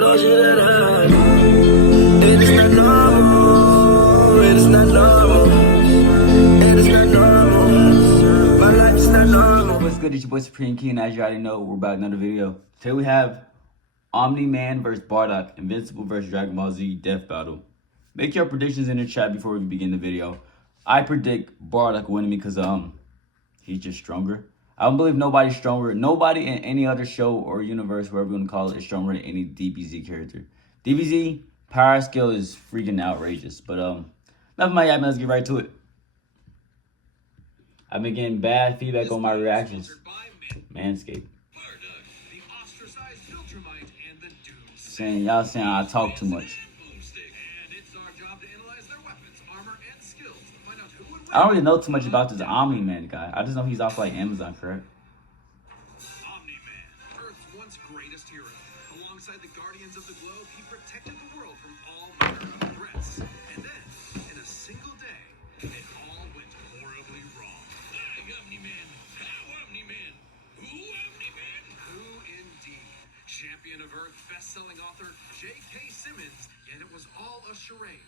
What's good? It's your boy Supr3mekeem, and as you already know, we're back with another video. Today we have Omni-Man versus Bardock, Invincible versus Dragon Ball Z Death Battle. Make your predictions in the chat before we begin the video. I predict Bardock winning because he's just stronger. I don't believe nobody's stronger. Nobody in any other show or universe, whatever you want to call it, is stronger than any DBZ character. DBZ power skill is freaking outrageous. But enough of my yapping, let's get right to it. I've been getting bad feedback on my reactions. Manscaped. Y'all saying I talk too much. I don't really know too much about this Omni-Man guy. I just know he's off like Amazon, correct? Omni-Man, Earth's once greatest hero. Alongside the Guardians of the Globe, he protected the world from all manner of threats. And then, in a single day, it all went horribly wrong. Omni-Man, how Omni-Man? Who Omni-Man? Who indeed? Champion of Earth, best-selling author J.K. Simmons, yet it was all a charade.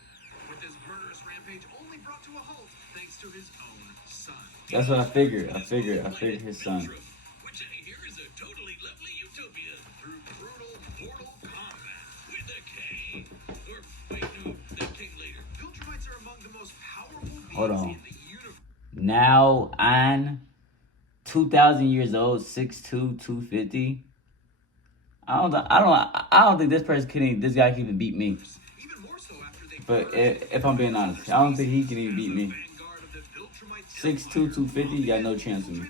With his murderous rampage only brought to a halt thanks to his own son. That's what I figured. I figured his son. Which I hear is a totally lovely utopia through brutal mortal combat with a K. Or wait, no, that came later. Viltrumites are among the most powerful beings in the universe. Now I'm 2,000 years old, 6'2", 250. I don't think this guy can even beat me. But if I'm being honest, I don't think he can even beat me. 6'2", 250, you got no chance with me.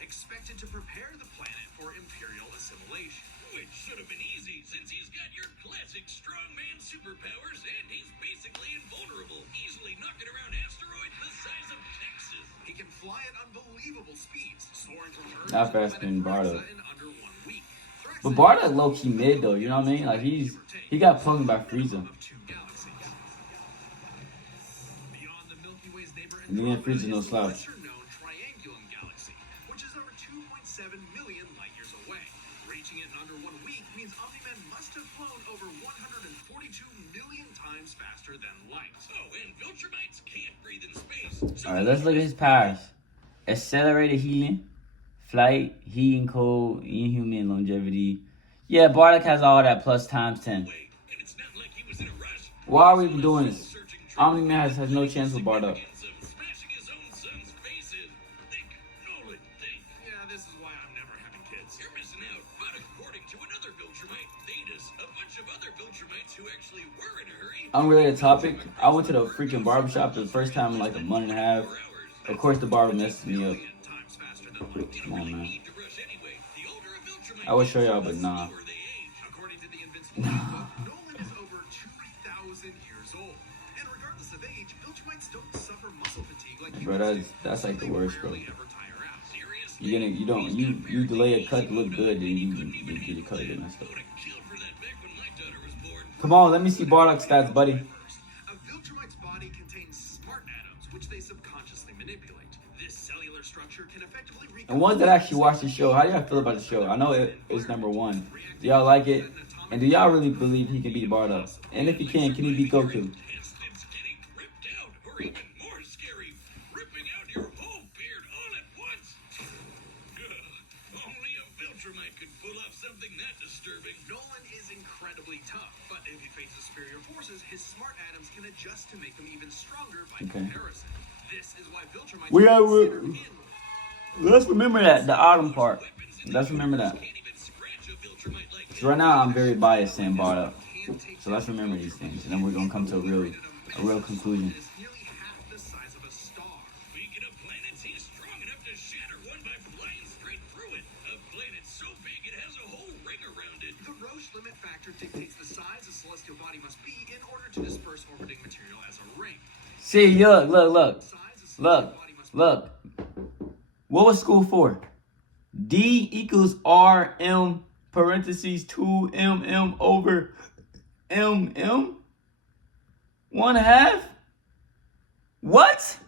Expected to prepare the planet for imperial assimilation, which should have been easy since he's got your classic strongman superpowers and he's basically invulnerable, easily knocking around asteroids the size of Texas. He can fly at unbelievable speeds, soaring from Earth not faster than Bardock. in under 1 week. But Bardock low-key mid though, you know what I mean? Like he got punked by Frieza. And then Frieza no slouch. Which is over 2.7 million light years away. Reaching it in under 1 week means Omni-Man must have flown over 142 million times faster than light. Oh, and Viltrumites can't breathe in space. Alright, let's look at his powers. Accelerated healing, flight, heat and cold, inhuman longevity. Yeah, Bardock has all that plus times 10. Why are we even doing this? Omni-Man has no chance with Bardock. Unrelated topic, I went to the freaking barbershop the first time in like a month and a half. Of course the barber messed me up. Come on, man. I would show y'all, but nah. Bro, that's like the worst, bro. You delay a cut to look good, then you get your cut get messed up. Come on, let me see Bardock's stats, buddy. A Viltrumite's body contains smart atoms, which they subconsciously manipulate. This cellular structure can effectively and ones that actually watch the show, how do y'all feel about the show? I know it's #1. Do y'all like it? And do y'all really believe he can beat Bardock? And if he can he beat Goku? Nolan is incredibly tough, but if he faces superior forces, his smart atoms can adjust to make them even stronger by comparison. This is why Viltrumites let's remember that, the autumn part. Let's remember that. So right now I'm very biased saying Bardock. So let's remember these things, and then we're gonna come to a real conclusion. Limit factor dictates the size a celestial body must be in order to disperse orbiting material as a ring. See, look. What was school for? D equals RM parentheses 2mm over mm 1/2? What?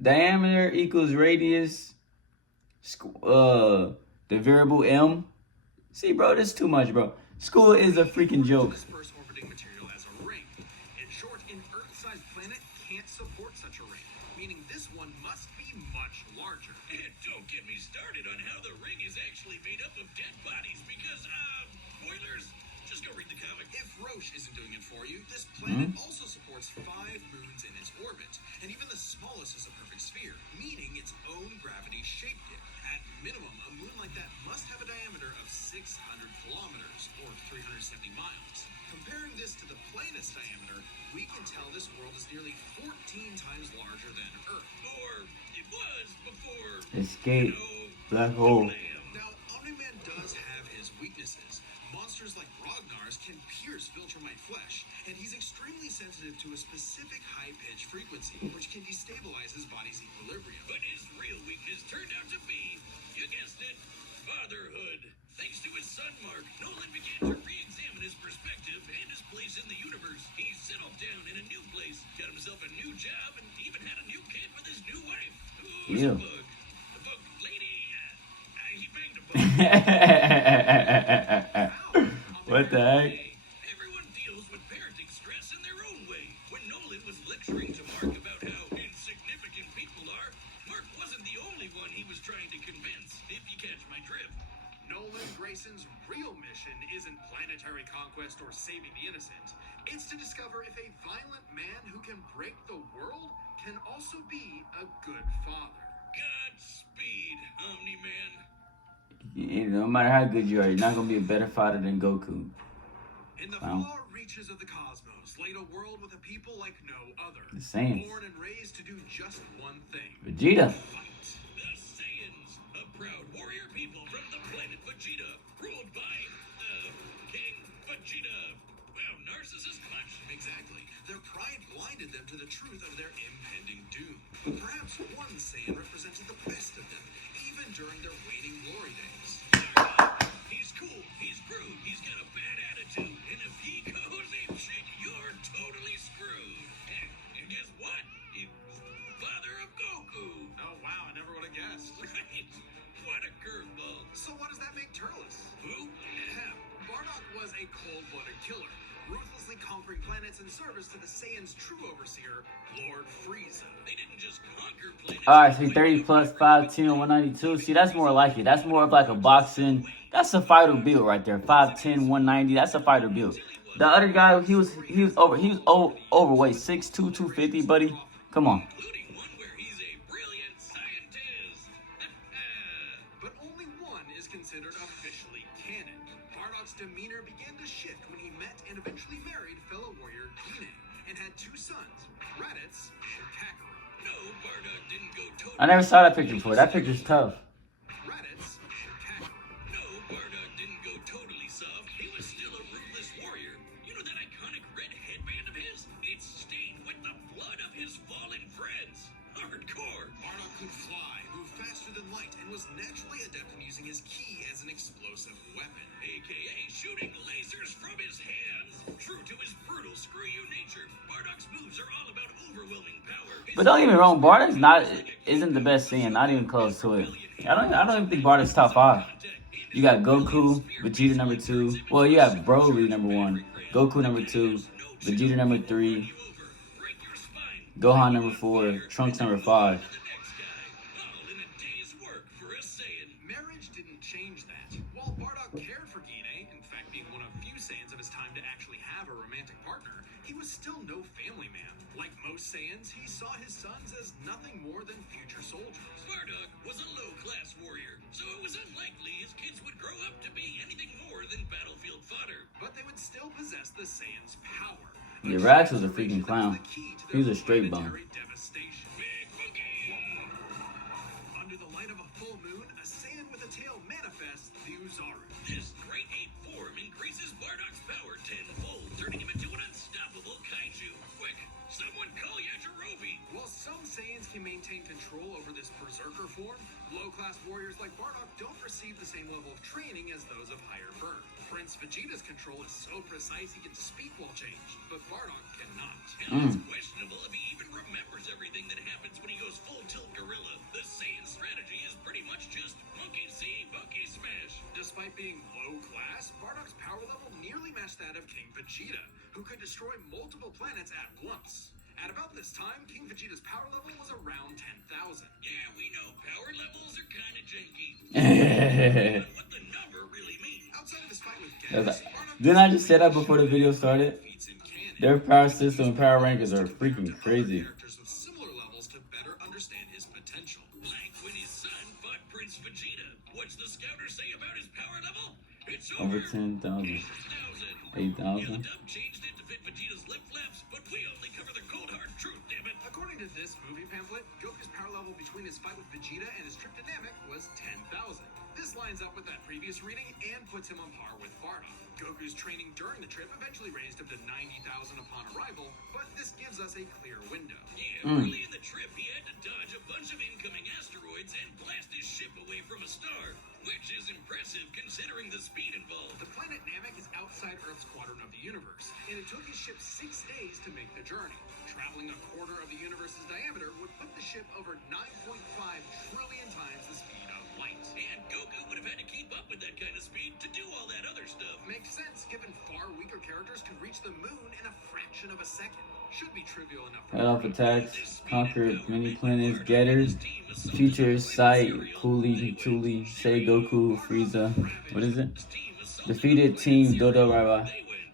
Diameter equals radius The variable M. See, bro, this is too much, bro. School is a freaking joke. Disperse orbiting material as a ring. In short, an Earth-sized planet can't support such a ring, meaning this one must be much larger. And don't get me started on how the ring is actually made up of dead bodies because, spoilers, just go read the comic. If Roche isn't doing it for you, this planet also supports 5 moons in its orbit, and even the smallest is a perfect sphere, meaning its own gravity shaped it. At minimum, a moon like that must have a diameter of 600 kilometers, or 370 miles. Comparing this to the planet's diameter, we can tell this world is nearly 14 times larger than Earth. Or it was before. Escape. Black hole. Now, Omni-Man does have his weaknesses. Monsters like Grognar's can pierce Viltrumite flesh, and he's extremely sensitive to a specific high-pitched frequency, which can destabilize his body's equilibrium. But his real weakness turned out to be, you guessed it, fatherhood. Thanks to his son Mark, Nolan began to re-examine his perspective and his place in the universe. He settled down in a new place, got himself a new job, and even had a new kid with his new wife. Ooh, Ew. a bug. The bug lady, he banged a bug. What the heck? Everyone deals with parenting stress in their own way. When Nolan was lecturing to Mark about how insignificant people are, Mark wasn't the only one he was trying to convince, if you catch my drift. Nolan Grayson's real mission isn't planetary conquest or saving the innocent. It's to discover if a violent man who can break the world can also be a good father. Godspeed, Omni-Man. No matter how good you are, you're not gonna be a better fighter than Goku. In the Wow. far reaches of the cosmos, laid a world with a people like no other. The Saiyans. Born and raised to do just one thing. Vegeta. Fight. The Saiyans, a proud warrior people from the planet Vegeta, ruled by, King Vegeta. Wow, narcissist much. Exactly. Their pride blinded them to the truth of their impending doom. But perhaps one Saiyan represented the best of them, even during their waning glory days. He's cool, he's rude, he's got a bad attitude, and if he goes apeshit, you're totally screwed. And guess what? He's father of Goku. Oh wow, I never would have guessed. Right? What a curveball. So what does that make Turles? Who? Ahem. Bardock was a cold-blooded killer, ruthlessly conquering planets in service to the Saiyans' true overseer, Lord Frieza. They didn't just conquer planets. Alright, so 30 plus 5'10", 192. See, that's more like it. That's more of like a boxing. That's a fighter build right there. 5'10", 190. That's a fighter build. The other guy, he was overweight, 6'2", 250, buddy. Come on. Including one where he's a brilliant scientist. But only one is considered officially canon. Bardock's demeanor began to shift when he met and eventually married fellow warrior Gine, and had 2 sons, Raditz and Kakarot. No, Bardock didn't go totally. I never saw that picture before. That picture's tough. Raditz and Kakarot. No, Bardock didn't go totally soft. He was still a ruthless warrior. You know that iconic red headband of his? It's stained with the blood of his fallen friends. Hardcore. Bardock could fly, move faster than light, and was naturally adept in using his ki as an explosive weapon. AKA shooting lasers from his hands. True to his brutal screw-you nature, Bardock's moves are all about overwhelming power. But don't get me wrong, Bardock's isn't the best Saiyan, not even close to it. I don't even think Bardock's top 5. You got Goku, Vegeta number 2. Well, you have Broly number 1, Goku number 2, Vegeta number 3, Gohan number 4, Trunks number 5. Marriage didn't change that. While Bardock cared for Gine, in fact being one of few Saiyans of his time to actually have a romantic partner, he was still no family man. Like most Saiyans, he saw his sons as nothing more than future soldiers. Bardock was a low-class warrior, so it was unlikely his kids would grow up to be anything more than battlefield fodder. But they would still possess the Saiyans' power. Yeah, Rax was a freaking clown. He was a straight bum. Devastation. Big Monkey! Under the light of a full moon, a Saiyan with a tail manifests the Uzaru. This great ape form increases Bardock's power tenfold, turning him into an unstoppable kaiju. Quick, someone call Yajirobe! While some Saiyans can maintain control over this berserker form, low-class warriors like Bardock don't receive the same level of training as those of higher birth. Prince Vegeta's control is so precise he can speak while changed, but Bardock cannot. And it's questionable if he even remembers everything that happens when he goes full tilt gorilla. The Saiyan strategy is pretty much just monkey see, monkey smell. Despite being low class, Bardock's power level nearly matched that of King Vegeta, who could destroy multiple planets at once. At about this time, King Vegeta's power level was around 10,000. Yeah, we know power levels are kind of janky. But what the number really means. Outside of his fight with Gas, Bardock Didn't I just say that before the video started? defeats in canon. Their power system and power rankings are freaking crazy. Characters with similar levels to better understand his potential. Like when his son fought Prince Vegeta. What's the scouter say about his power level? It's Over over 10,000. 8,000. 8,000. Yeah, the dub changed it to fit Vegeta's lip flaps, but we only cover the cold hard truth, damn it. According to this movie pamphlet, Goku's power level between his fight with Vegeta and his trip to Namek was 10,000. This lines up with that previous reading and puts him on par with Bardock. Goku's training during the trip eventually raised him to 90,000 upon arrival, but this gives us a clear window. Yeah, early in the trip, he had to dodge a bunch of incoming asteroids and blast his ship away from a star, which is impressive considering the speed involved. The planet Namek is outside Earth's quadrant of the universe, and it took his ship 6 days to make the journey. Traveling a quarter of the universe's diameter would put the ship over 9.5 trillion times the speed of light. And Goku would have had to keep up with that kind of speed to do all that other stuff. Makes sense, given far weaker characters could reach the moon in a fraction of a second. Should be trivial enough. Head off attacks, conquer many planets, Getter, Future, Sight, Coolie, Chuli, Say Goku, Frieza. What is it? Defeated Team Dodo Rara,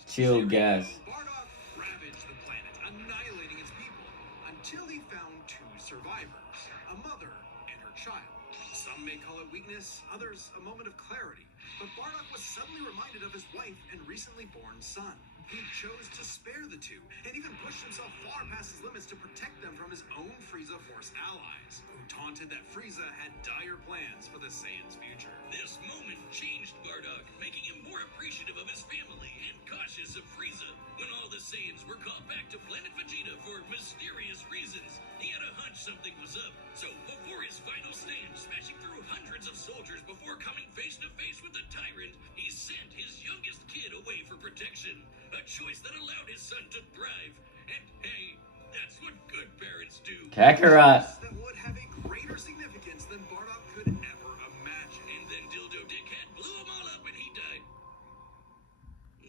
Chill, Gas. Bardock ravaged the planet, annihilating its people, until he found 2 survivors, a mother and her child. Some may call it weakness, others a moment of clarity. But Bardock was suddenly reminded of his wife and recently born son. He chose to spare the 2, and even pushed himself far past his limits to protect them from his own Frieza Force allies, who taunted that Frieza had dire plans for the Saiyans' future. This moment changed Bardock, making him more appreciative of his family and cautious of Frieza. When all the Saiyans were called back to Planet Vegeta for mysterious reasons, he had a hunch something was up. So before his final stand, smashing through hundreds of soldiers before coming face to face with the tyrant, he sent his youngest kid away for protection. A choice that allowed his son to thrive. And hey, that's what good parents do. Kakarot. That would have a greater significance than Bardock could ever imagine. And then Dildo Dickhead blew them all up and he died.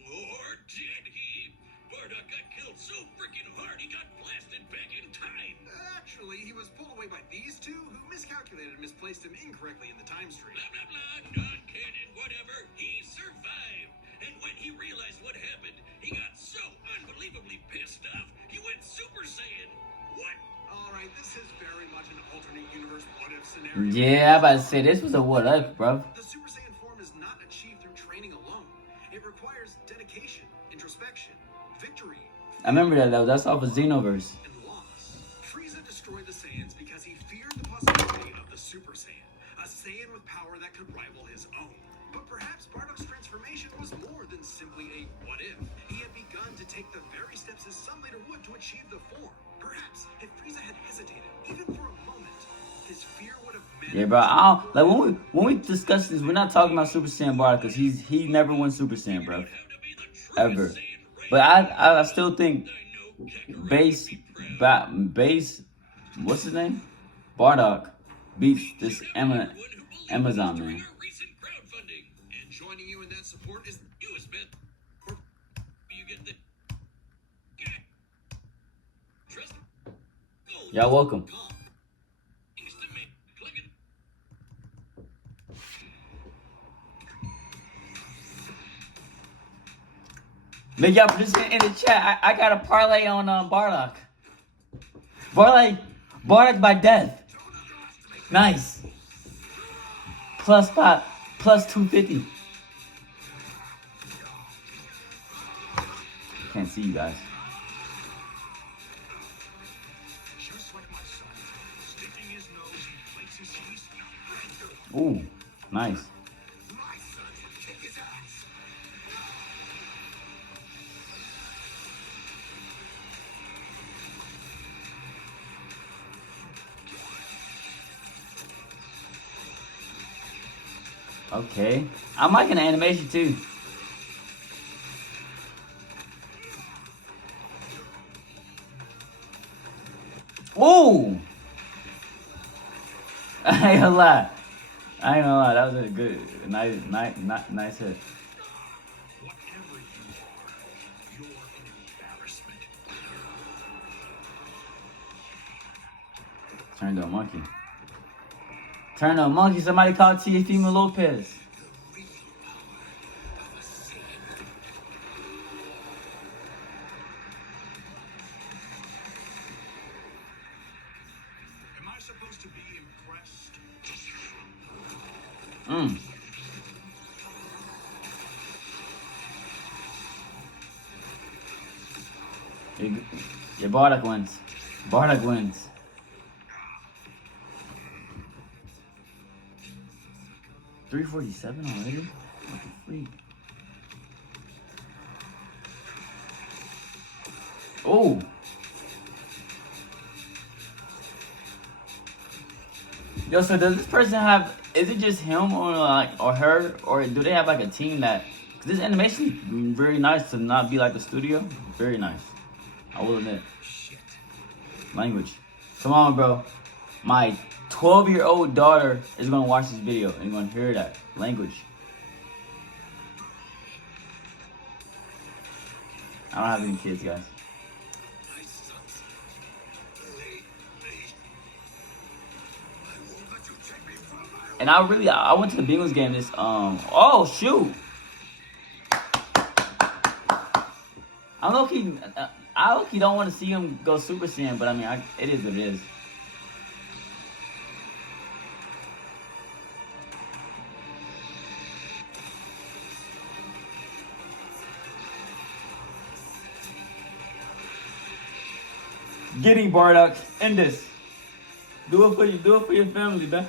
Or did he? Bardock got killed so freaking hard he got blasted back in time. Actually, he was pulled away by these 2 who miscalculated and misplaced him incorrectly in the time stream. Blah, blah, blah, non-canon, whatever. He survived. And when he realized what happened, he got so unbelievably pissed off, he went Super Saiyan. What? Alright, this is very much an alternate universe what-if scenario. Yeah, I'm about to say this was a what if, bro. The Super Saiyan form is not achieved through training alone. It requires dedication, introspection, victory, I remember that though. That's off of Xenoverse. and loss. Frieza destroyed the Saiyans because he feared the possibility of the Super Saiyan, a Saiyan with power that could rival his own. But perhaps Bardock's transformation was more than simply a what-if. He had begun to take the very steps his son later would to achieve the form. Perhaps if Frieza had hesitated, even for a moment, his fear would have meant... Yeah, bro. I don't, like when we discuss this, we're not talking about Super Saiyan Bardock because he never won Super Saiyan, bro, ever. But I still think base, what's his name? Bardock beats this Amazon man. Recent crowdfunding. And joining you in that support is you, Smith. You get the... Trust... Y'all welcome. Things to make. Click it. Make y'all participate in the chat. I got a parlay on Bardock. Bardock by death. Nice. Plus 250. Can't see you guys. Just like my son, sticking his nose in places he's not. Ooh, nice. My son would kick his ass. Okay. I'm liking the animation too. Ooh! I ain't gonna lie. I ain't gonna lie, that was a good, nice hit. Whatever you're an embarrassment. Turned to a monkey. Turn to a monkey. Somebody call Teofimo Lopez. Am I supposed to be impressed? Yeah, Bardock wins. Bardock wins. $347 already? What the freak? Oh! Yo, so does this person have, is it just him or her, or do they have like a team that, cause this animation is very nice to not be like a studio. Very nice. I will admit. Language. Come on, bro. My 12-year-old daughter is gonna watch this video and gonna hear that language. I don't have any kids, guys. And I went to the Bengals game this oh shoot. I low-key don't want to see him go Super Saiyan, but I mean it is what it is. Get him, Bardock. End this. Do it for your family, man.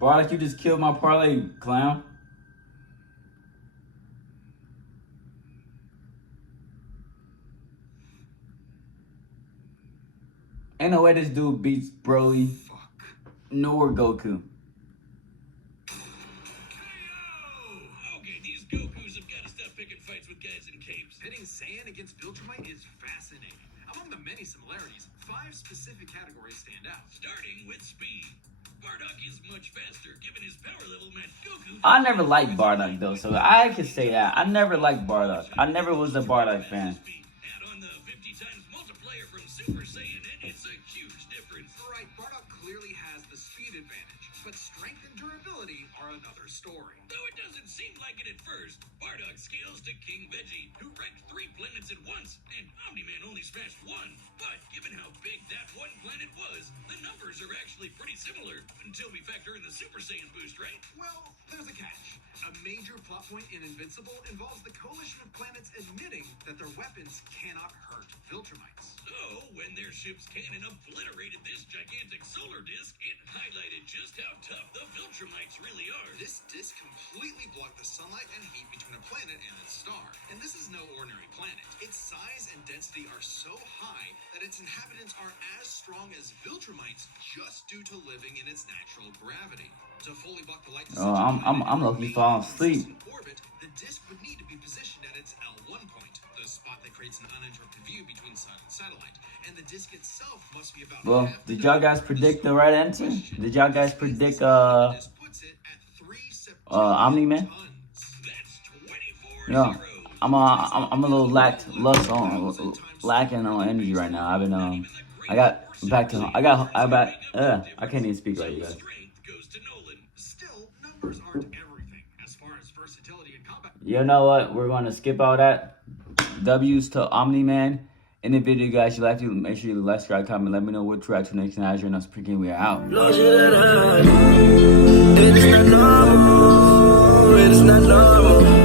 Bardock, you just killed my parlay, clown. Ain't no way this dude beats Broly nor Goku. Okay, these Gokus have got to stop picking fights with guys in capes. Pitting Saiyan against Viltrumite is fascinating. Among the many similarities, 5 specific categories stand out. Starting with speed. Bardock is much faster, given his power level matched Goku. I never liked Bardock though, so I can say that. I never liked Bardock. I never was a Bardock fan. Add on the 50 times multiplier from Super Saiyan, and it's a huge difference. Right, Bardock clearly has the speed advantage, but strength and durability are another story. Though it doesn't seem like it at first, Bardock scales to King Veggie, who wrecked 3 planets at once, and Omni-Man only smashed 1. But given how big that one planet was, the numbers are actually pretty similar, until we factor in the Super Saiyan boost, right? Well, there's a catch. A major plot point in Invincible involves the coalition of planets admitting that their weapons cannot hurt Viltrumites. So, when their ship's cannon obliterated this gigantic solar disk, it highlighted just how tough the Viltrumites really are. This disk completely blocked the sunlight and heat between a planet and its star. And this is no ordinary planet. Its size and density are so high that its inhabitants are as strong as Viltrumites just due to living in its natural gravity. To fully block the light to Oh, I'm low-key falling asleep. orbit, the disk would need to be positioned at its L1 point, the spot that creates an uninterrupted view between sun and satellite. And the disk itself must be about Well, did y'all guys predict the right answer? Did y'all guys predict Omni-Man? No, I'm a little lacking on energy right now. I've been I can't even speak right, you guys. Still, numbers aren't everything as far as versatility and combat. You know what? We're going to skip all that. W's to Omni-Man. In the video, guys, you like to make sure you like, subscribe, comment, let me know what you're to next. And as you're not Supr3mekeem, we are out. It's not normal.